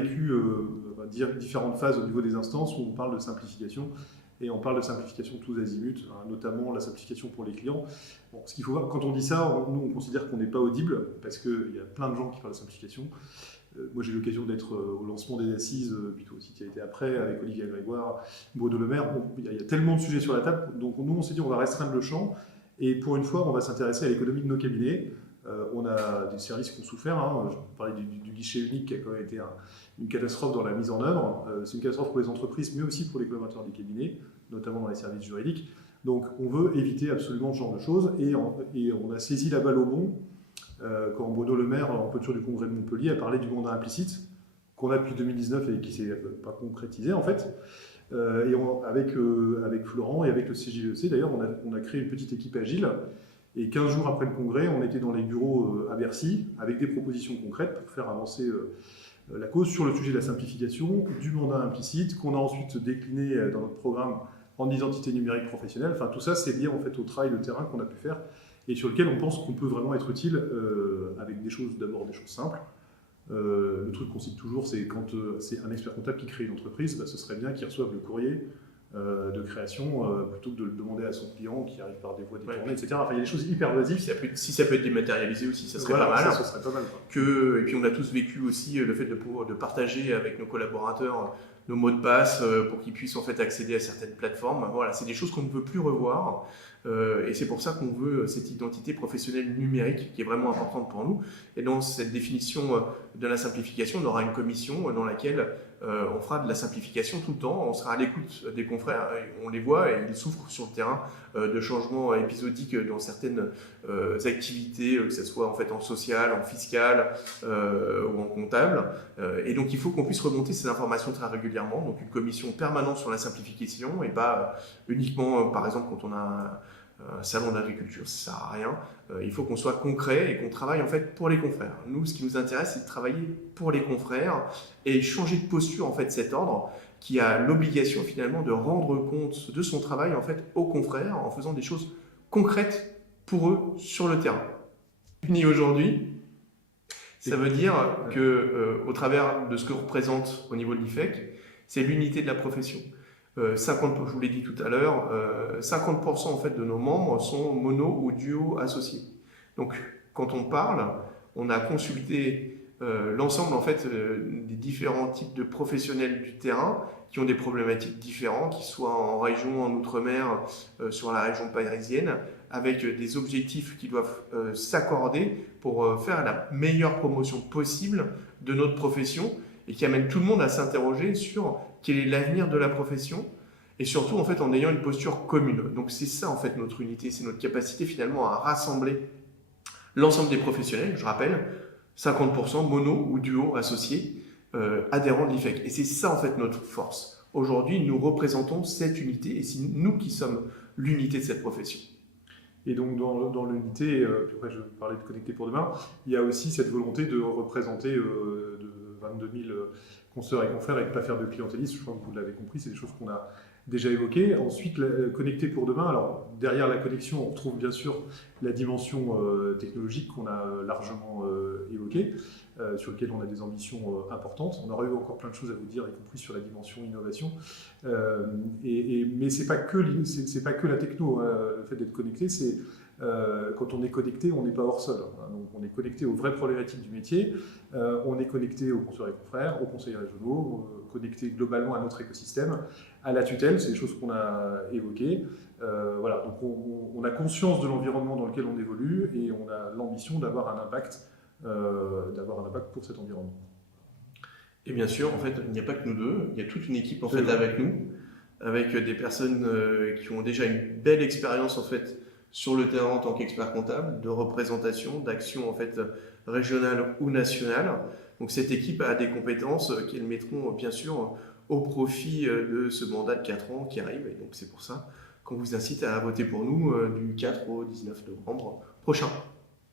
vécu différentes phases au niveau des instances où on parle de simplification. Et on parle de simplification tous azimuts, notamment la simplification pour les clients. Bon, ce qu'il faut voir, quand on dit ça, nous on considère qu'on n'est pas audible, parce qu'il y a plein de gens qui parlent de simplification. Moi j'ai eu l'occasion d'être au lancement des assises, puis toi aussi tu as été après, avec Olivier Grégoire, Bruno Le Maire. Bon, il y a tellement de sujets sur la table, donc nous on s'est dit on va restreindre le champ, et pour une fois on va s'intéresser à l'économie de nos cabinets. On a des services qui ont souffert, je parlais du guichet unique qui a quand même été une catastrophe dans la mise en œuvre. C'est une catastrophe pour les entreprises, mais aussi pour les collaborateurs des cabinets, notamment dans les services juridiques. Donc on veut éviter absolument ce genre de choses, et on a saisi la balle au bon quand Bruno Le Maire, en clôture du congrès de Montpellier, a parlé du mandat implicite, qu'on a depuis 2019 et qui ne s'est pas concrétisé en fait. Avec Florent et avec le CJEC, d'ailleurs, on a créé une petite équipe agile. Et 15 jours après le congrès, on était dans les bureaux à Bercy avec des propositions concrètes pour faire avancer la cause sur le sujet de la simplification, du mandat implicite, qu'on a ensuite décliné dans notre programme en identité numérique professionnelle. Enfin, tout ça, c'est lié en fait au travail de terrain qu'on a pu faire et sur lequel on pense qu'on peut vraiment être utile avec d'abord des choses simples. Le truc qu'on cite toujours, c'est quand c'est un expert comptable qui crée une entreprise, ce serait bien qu'il reçoive le courrier de création plutôt que de le demander à son client qui arrive par des voies détournées, etc. Enfin, il y a des choses hyper basiques. Si ça peut être dématérialisé aussi, ça serait pas mal. Ça serait pas mal. Et puis on a tous vécu aussi le fait de partager avec nos collaborateurs nos mots de passe pour qu'ils puissent en fait accéder à certaines plateformes. Voilà, c'est des choses qu'on ne veut plus revoir. Et c'est pour ça qu'on veut cette identité professionnelle numérique qui est vraiment importante pour nous. Et dans cette définition de la simplification, on aura une commission dans laquelle on fera de la simplification tout le temps. On sera à l'écoute des confrères, on les voit et ils souffrent sur le terrain de changements épisodiques dans certaines activités, que ce soit en fait en social, en fiscal ou en comptable. Et donc il faut qu'on puisse remonter ces informations très régulièrement. Donc une commission permanente sur la simplification et pas uniquement, par exemple, quand on a un salon d'agriculture, ça ne sert à rien. Il faut qu'on soit concret et qu'on travaille en fait pour les confrères. Nous, ce qui nous intéresse, c'est de travailler pour les confrères et changer de posture en fait cet ordre qui a l'obligation finalement de rendre compte de son travail en fait aux confrères en faisant des choses concrètes pour eux sur le terrain. Unis aujourd'hui, ça veut dire que au travers de ce que représente au niveau de l'IFEC, c'est l'unité de la profession. 50, je vous l'ai dit tout à l'heure, 50% en fait de nos membres sont mono ou duo associés. Donc, quand on parle, on a consulté l'ensemble en fait des différents types de professionnels du terrain qui ont des problématiques différentes, qu'ils soient en région, en outre-mer, sur la région parisienne, avec des objectifs qui doivent s'accorder pour faire la meilleure promotion possible de notre profession et qui amène tout le monde à s'interroger sur quel est l'avenir de la profession et surtout en fait en ayant une posture commune. Donc c'est ça en fait notre unité, c'est notre capacité finalement à rassembler l'ensemble des professionnels, je rappelle, 50% mono ou duo associés, adhérents de l'IFEC. Et c'est ça en fait notre force. Aujourd'hui, nous représentons cette unité et c'est nous qui sommes l'unité de cette profession. Et donc dans l'unité, puis après je vais parler de Connecter pour demain, il y a aussi cette volonté de représenter de 22 000 consoeurs et confrères et de ne pas faire de clientélisme. Je crois que vous l'avez compris, c'est des choses qu'on a déjà évoquées. Ensuite, Connecter pour demain. Alors derrière la connexion, on retrouve bien sûr la dimension technologique qu'on a largement évoquée, sur laquelle on a des ambitions importantes. On aurait eu encore plein de choses à vous dire, y compris sur la dimension innovation. Mais c'est pas que la techno, le fait d'être connecté, c'est quand on est connecté, on n'est pas hors sol. Donc on est connecté aux vraies problématiques du métier, on est connecté aux consoeurs et confrères, aux conseillers régionaux, connecté globalement à notre écosystème, à la tutelle, c'est des choses qu'on a évoquées. Voilà, donc on a conscience de l'environnement dans lequel on évolue et on a l'ambition d'avoir un impact pour cet environnement. Et bien sûr, en fait, il n'y a pas que nous deux, il y a toute une équipe en fait avec nous, avec des personnes qui ont déjà une belle expérience en fait sur le terrain en tant qu'expert comptable, de représentation, d'action en fait régionale ou nationale. Donc cette équipe a des compétences qu'elles mettront bien sûr au profit de ce mandat de 4 ans qui arrive. Et donc c'est pour ça qu'on vous incite à voter pour nous du 4 au 19 novembre prochain.